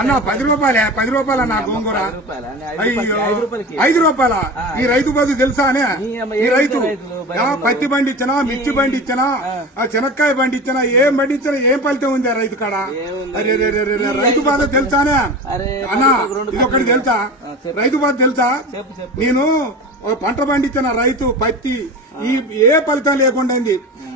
అన్న పది రూపాయలే పది రూపాయల నా గోంగూర. అయ్యో ఐదు రూపాయల. ఈ రైతు బదు తెలుసా అనే? ఈ రైతు? పత్తి బండి ఇచ్చినా? మిర్చి బండి ఇచ్చినా? చెనక్కాయ బండి ఇచ్చినా? ఏం బండి ఇచ్చినా? ఏం ఫలితం ఉంది రైతు కాడ? అరే రైతు బాధ తెలుసానే అన్న పది రెండు ఇది ఒకటి పది తెలుసా. రైతు బాధ తెలుసా? నేను పంట పండించిన రైతు పత్తి ఈ ఏ ఫలితం లేకుండా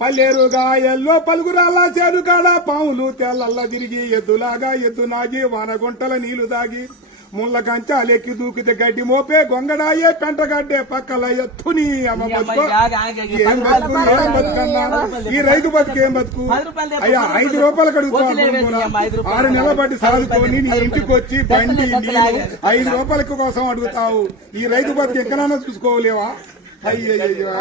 పల్లెరుగా ఎల్లో పలుగురాల చేను కాడ పాములు తెల్లల్ల తిరిగి ఎద్దులాగా ఎద్దు నాగి వానగుంటల నీళ్ళు దాగి ముళ్ళ కంచాలెక్కి దూకితే గడ్డి మోపే గొంగడాయే పెంటగడ్డే పక్కల ఎత్తుని. ఏం బతుకు ఏం బతుకన్నా ఈ రైతు బతుకు ఏం బతుకు అయ్యా ఐదు రూపాయలు. కడుగుతావు. ఆరు నెలల బట్టి సాదుకొని నీ ఇంటికి వచ్చి. బండి నీళ్ళు. ఐదు రూపాయలకి కోసం అడుగుతావు ఈ రైతు బతుకు ఎక్కడైనా చూసుకోలేవా అయ్యయ్యో